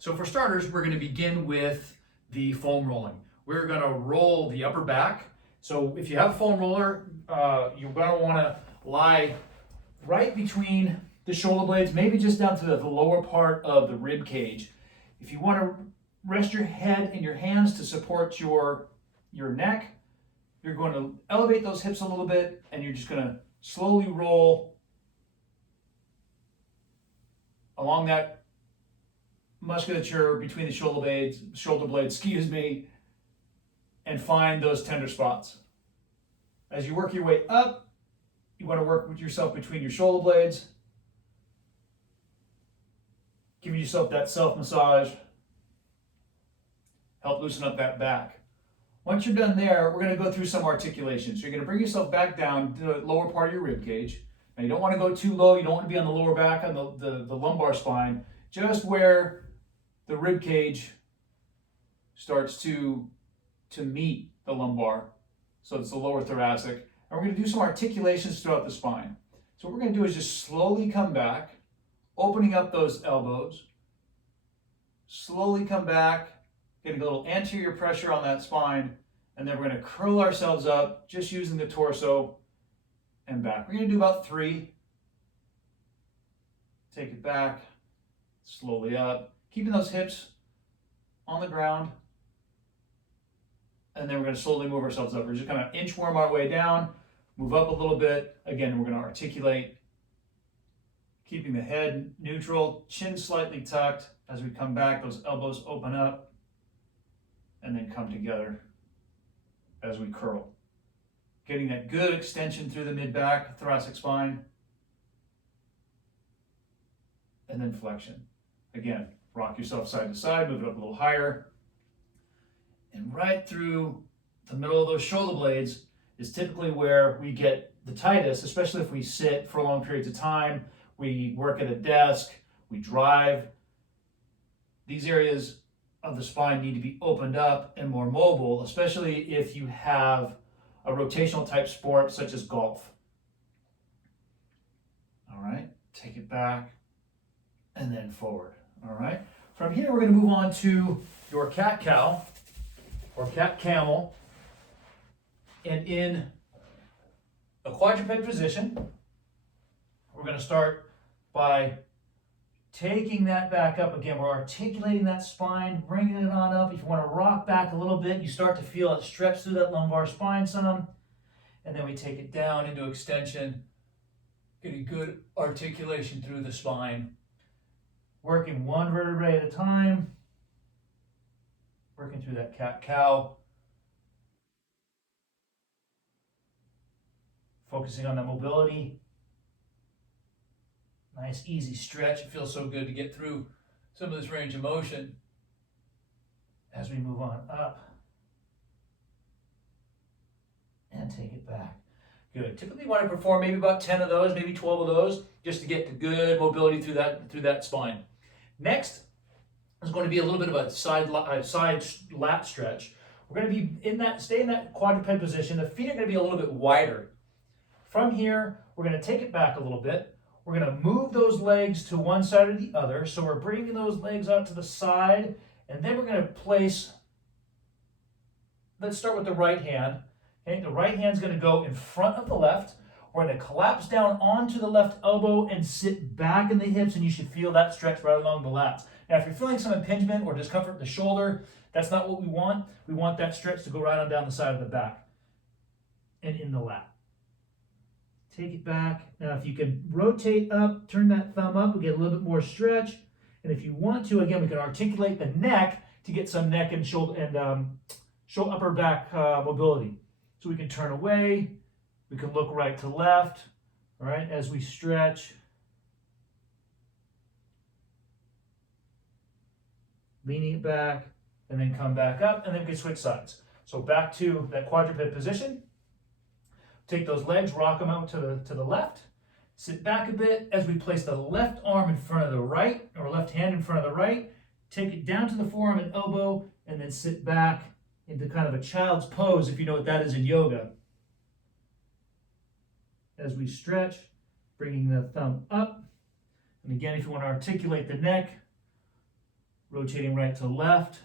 So for starters, we're going to begin with the foam rolling. We're going to roll the upper back. So if you have a foam roller, you're going to want to lie right between the shoulder blades, maybe just down to the lower part of the rib cage. If you want to rest your head in your hands to support your neck, you're going to elevate those hips a little bit, and you're just going to slowly roll along that musculature between the shoulder blades, and find those tender spots. As you work your way up, you want to work with yourself between your shoulder blades, giving yourself that self-massage, help loosen up that back. Once you're done there, we're going to go through some articulation. So you're going to bring yourself back down to the lower part of your rib cage. Now you don't want to go too low, you don't want to be on the lower back, on the lumbar spine, just where the rib cage starts to meet the lumbar. So it's the lower thoracic. And we're going to do some articulations throughout the spine. So what we're going to do is just slowly come back, opening up those elbows. Slowly come back, getting a little anterior pressure on that spine, and then we're going to curl ourselves up just using the torso and back. We're going to do about 3. Take it back, slowly up, keeping those hips on the ground, and then we're going to slowly move ourselves up. We're just going to inchworm our way down, move up a little bit. Again, we're going to articulate, keeping the head neutral, chin slightly tucked. As we come back, those elbows open up and then come together as we curl. Getting that good extension through the mid-back, thoracic spine, and then flexion. Again, rock yourself side to side, move it up a little higher. And right through the middle of those shoulder blades is typically where we get the tightest, especially if we sit for long periods of time, we work at a desk, we drive. These areas of the spine need to be opened up and more mobile, especially if you have a rotational type sport such as golf. All right, take it back and then forward. All right, from here we're going to move on to your cat-cow or cat-camel, and in a quadruped position, we're going to start by taking that back up again. We're articulating that spine, bringing it on up. If you want to rock back a little bit, you start to feel it stretch through that lumbar spine some. And then we take it down into extension, getting good articulation through the spine. Working one vertebrae at a time. Working through that cat-cow. Focusing on that mobility. Nice easy stretch. It feels so good to get through some of this range of motion as we move on up and take it back. Good. Typically you want to perform maybe about 10 of those, maybe 12 of those, just to get the good mobility through that spine. Next is going to be a little bit of a side lat stretch. We're going to be stay in that quadruped position. The feet are going to be a little bit wider. From here, we're going to take it back a little bit. We're going to move those legs to one side or the other. So we're bringing those legs out to the side, and then we're going to place, let's start with the right hand. Okay, the right hand's going to go in front of the left. We're going to collapse down onto the left elbow and sit back in the hips, and you should feel that stretch right along the lats. Now, if you're feeling some impingement or discomfort in the shoulder, that's not what we want. We want that stretch to go right on down the side of the back and in the lat. Take it back. Now, if you can rotate up, turn that thumb up, we get a little bit more stretch. And if you want to, again, we can articulate the neck to get some neck and shoulder and upper back mobility. So we can turn away, we can look right to left, all right, as we stretch. Leaning it back, and then come back up, and then we can switch sides. So back to that quadruped position. Take those legs, rock them out to the left. Sit back a bit as we place the left arm in front of the right, or left hand in front of the right. Take it down to the forearm and elbow, and then sit back into kind of a child's pose, if you know what that is in yoga. As we stretch, bringing the thumb up. And again, if you want to articulate the neck, rotating right to left.